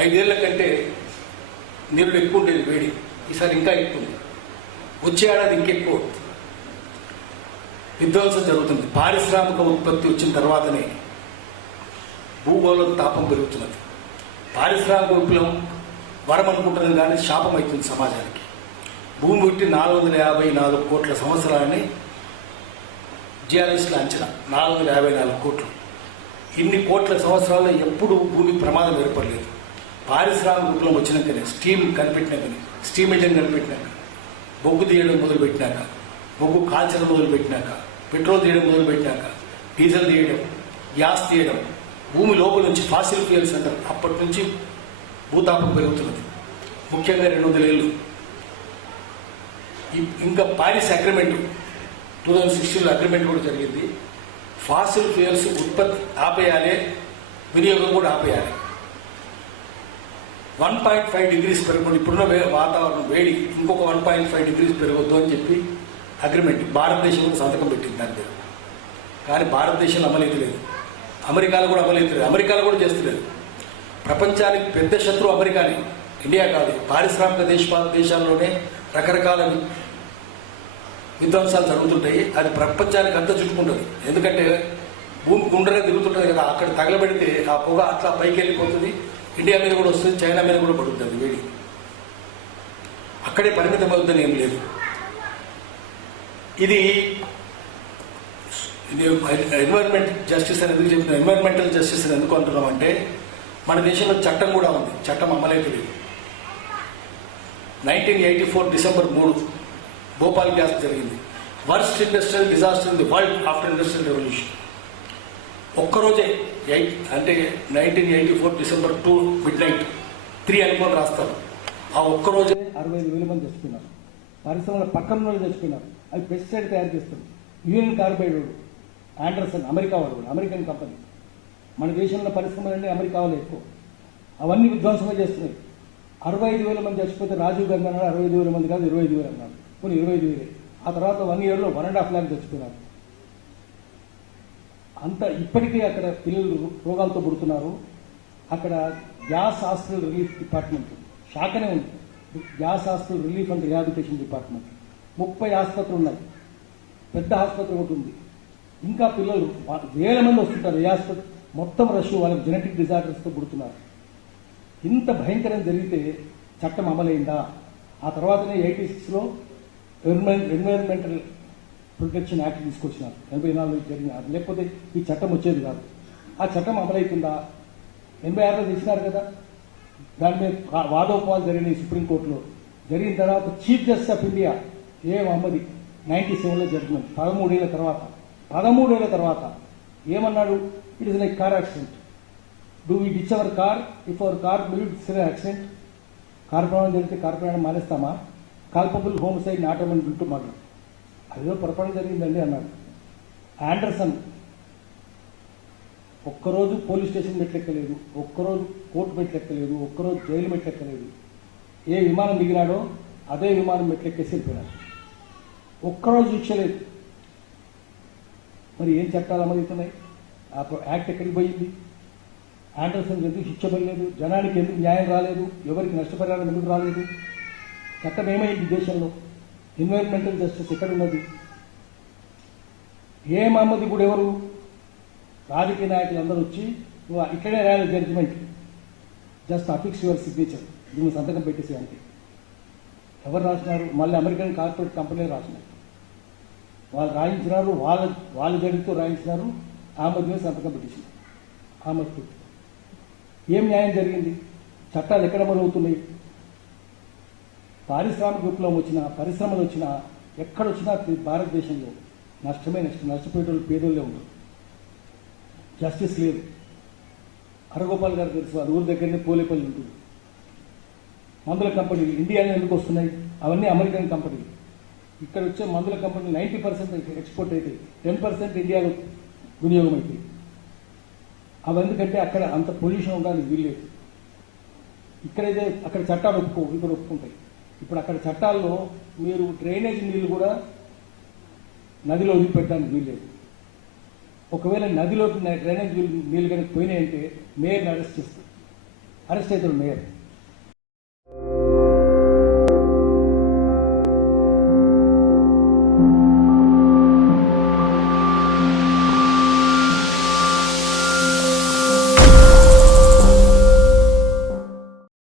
5 ఏళ్ల కంటే నీళ్ళు ఎక్కువ ఉండేది వేడి, ఈసారి ఇంకా ఎక్కువ ఉంది. వచ్చే ఏడాది ఇంకెక్కువ విధ్వంసం జరుగుతుంది. పారిశ్రామిక ఉత్పత్తి వచ్చిన తర్వాతనే భూగోళం తాపం పెరుగుతున్నది. పారిశ్రామిక విప్లవం వరం అనుకుంటున్నది కానీ శాపం అవుతుంది సమాజానికి. భూమి పుట్టి 454 కోట్ల సంవత్సరాలని జియాలజిస్టుల అంచనా. 454 కోట్లు. ఇన్ని కోట్ల సంవత్సరాల్లో ఎప్పుడు భూమి ప్రమాదం ఏర్పడలేదు. పారిశ్రామిక విప్లవం వచ్చినాకనే, స్టీమ్ కనిపెట్టినాకనే, స్టీమ్ ఇంజిన్ కనిపెట్టినాక, బొగ్గు తీయడం మొదలుపెట్టినాక, బొగ్గు కాల్చడం మొదలుపెట్టినాక, పెట్రోల్ తీయడం మొదలుపెట్టినాక, డీజిల్ తీయడం, గ్యాస్ తీయడం, భూమి లోపల నుంచి ఫాసిల్ ఫ్యూయల్స్ అంటారు, అప్పటి నుంచి భూతాపం పెరుగుతున్నది. ముఖ్యంగా 200 ఏళ్ళు. ఇంకా పారిస్ అగ్రిమెంట్ 2016లో అగ్రిమెంట్ కూడా జరిగింది. ఫాసిల్ ఫ్యూయల్స్ ఉత్పత్తి ఆపేయాలి, వినియోగం కూడా ఆపేయాలి. 1.5 degrees పెరగదు. ఇప్పుడున్న వాతావరణం వేడి ఇంకొక 1.5 degrees పెరగొద్దు అని చెప్పి అగ్రిమెంట్ భారతదేశం కూడా సంతకం పెట్టింది దాని మీద. కానీ భారతదేశంలో అమలైతే లేదు, అమెరికాలో కూడా అమలైతే లేదు, అమెరికాలో కూడా చేస్తలేదు. ప్రపంచానికి పెద్ద శత్రువు అమెరికాని, ఇండియా కాదు. పారిశ్రామిక దేశాల్లోనే రకరకాల విధ్వంసాలు జరుగుతుంటాయి. అది ప్రపంచానికి అంతా చుట్టుకుంటుంది. ఎందుకంటే భూమి గుండ్రగా తిరుగుతుంటుంది కదా, అక్కడ తగలబెడితే ఆ పొగ అట్లా పైకి వెళ్ళిపోతుంది, ఇండియా మీద కూడా వస్తుంది, చైనా మీద కూడా పడుతుంది వేడి. అక్కడే పరిమితం అవుతుందని ఏం లేదు. ఇది ఎన్వైరన్మెంట్ జస్టిస్ అని ఎందుకు చెప్తున్నాం, ఎన్వైరన్మెంటల్ జస్టిస్ అని ఎందుకు అంటున్నాం అంటే, మన దేశంలో చట్టం కూడా ఉంది, చట్టం అమలైతే లేదు. 1984 డిసెంబర్ 3 భోపాల్ గ్యాస్ జరిగింది. Worst industrial disaster in the world after industrial revolution. ఒక్కరోజే అంటే 1984 డిసెంబర్ 2 midnight 3 అనుకోని రాస్తారు. ఆ ఒక్కరోజే 65,000 మంది చచ్చిపోయినారు. పరిశ్రమల పక్కన చచ్చిపోయినారు. అవి పెస్టిసైడ్ తయారు చేస్తారు. యూనియన్ కార్బైడ్ ఆండర్సన్, అమెరికా వాడు, అమెరికన్ కంపెనీ. మన దేశంలో పరిశ్రమలన్నీ అమెరికా వాళ్ళు ఎక్కువ. అవన్నీ విధ్వంసంగా చేస్తున్నాయి. 65,000 మంది చచ్చిపోతే రాజీవ్ గాంధీ అన్నాడు 65,000 మంది కాదు 25,000 అన్నాడు. కొన్ని 25,000. ఆ తర్వాత 1 yearలో 1.5 lakh చచ్చిపోయినారు. అంత ఇప్పటికీ అక్కడ పిల్లలు రోగాలతో పుడుతున్నారు. అక్కడ గ్యాస్ హాస్పిటల్ రిలీఫ్ డిపార్ట్మెంట్ శాఖనే ఉంది. Gas hospital relief and rehabilitation department. 30 ఆసుపత్రులు ఉన్నాయి. పెద్ద ఆసుపత్రి ఒకటి ఉంది. ఇంకా పిల్లలు 1000 మంది వస్తుంటారు. ఈ ఆసుపత్రి మొత్తం రష్, వాళ్ళకి జెనెటిక్ డిజార్డర్స్తో పుడుతున్నారు. ఇంత భయంకరం జరిగితే చట్టం అమలైందా? ఆ తర్వాతనే 86లో ఎన్వైరన్మెంటల్ ప్రొటెక్షన్ యాక్ట్ తీసుకొచ్చినారు. 84లో జరిగిన, అది లేకపోతే ఈ చట్టం వచ్చేది కాదు. ఆ చట్టం అమలవుతుందా? 86లో తెచ్చినారు కదా. దాని మీద వాదోపవాదాలు జరిగినాయి సుప్రీంకోర్టులో. జరిగిన తర్వాత చీఫ్ జస్టిస్ ఆఫ్ ఇండియా మహమ్మది 97లో జరిగినది. 13 ఏళ్ల తర్వాత ఏమన్నాడు? It is like car accident. Do we ditch our car if our car meets accident? Car ప్రమాదం జరిగితే కార్ ప్రయాణం మానేస్తామా? కాల్పబుల్ హోమ్సైడ్ నాటమని వింటున్నాడు. అదేదో పొరపాటు జరిగిందండి అన్నాడు. ఆండర్సన్ ఒక్కరోజు పోలీస్ స్టేషన్ మెట్లెక్కలేదు, ఒక్కరోజు కోర్టు మెట్లెక్కలేదు, ఒక్కరోజు జైలు మెట్లెక్కలేదు. ఏ విమానం దిగినాడో అదే విమానం మెట్లెక్కేసి వెళ్ళిపోయినాడు. ఒక్కరోజు శిక్ష లేదు. మరి ఏం చట్టాలు అమలుతున్నాయి? ఆ యాక్ట్ ఎక్కడికి పోయింది? ఆండర్సన్ ఎందుకు శిక్ష పడలేదు? జనానికి ఎందుకు న్యాయం రాలేదు? ఎవరికి నష్టపరిహారం ఎందుకు రాలేదు? చట్టం ఏమైంది దేశంలో? ఎన్వైరన్మెంటల్ జస్టిస్ ఎక్కడున్నది? మహమ్మద్ ఇప్పుడు ఎవరు? రాజకీయ నాయకులు అందరూ వచ్చి నువ్వు ఇక్కడే రాయాలి judgment, just affix your signature, దీన్ని సంతకం పెట్టేసి అంటే ఎవరు రాసినారు? మళ్ళీ అమెరికన్ కార్పొరేట్ కంపెనీలు రాసినారు. వాళ్ళు రాయించినారు, వాళ్ళ జడ్జితో రాయించినారు. ఆమె మీద సంతకం పెట్టేసినారు. ఆమె ఏం న్యాయం జరిగింది? చట్టాలు ఎక్కడ అమలవుతున్నాయి? పారిశ్రామిక విప్లవం వచ్చినా, పరిశ్రమలు వచ్చినా, ఎక్కడొచ్చినా భారతదేశంలో నష్టపోయేటోళ్ళు పేదోళ్ళే ఉండరు. జస్టిస్ లేదు. హరగోపాల్ గారు తెలుసు, అది ఊరి దగ్గరనే పోలేపల్లి ఉంటుంది. మందుల కంపెనీలు ఇండియాలో ఎందుకు వస్తున్నాయి? అవన్నీ అమెరికన్ కంపెనీలు. ఇక్కడ వచ్చే మందుల కంపెనీలు 90% ఎక్స్పోర్ట్ అవుతాయి, 10% ఇండియాలో వినియోగం అవుతాయి. అవెందుకంటే అక్కడ అంత పొల్యూషన్ ఉండడానికి వీల్లేదు. ఇక్కడైతే అక్కడ చట్టాలు ఇక్కడ ఒప్పుకుంటాయి. ఇప్పుడు అక్కడ చట్టాల్లో మీరు డ్రైనేజ్ నీళ్లు కూడా నదిలో వదిలిపెట్టడానికి వీల్లేదు. ఒకవేళ నదిలోకి డ్రైనేజ్ నీళ్లు కనుక పోయినాయంటే మేయర్ని అరెస్ట్ చేస్తారు. అరెస్ట్ అవుతాడు మేయర్.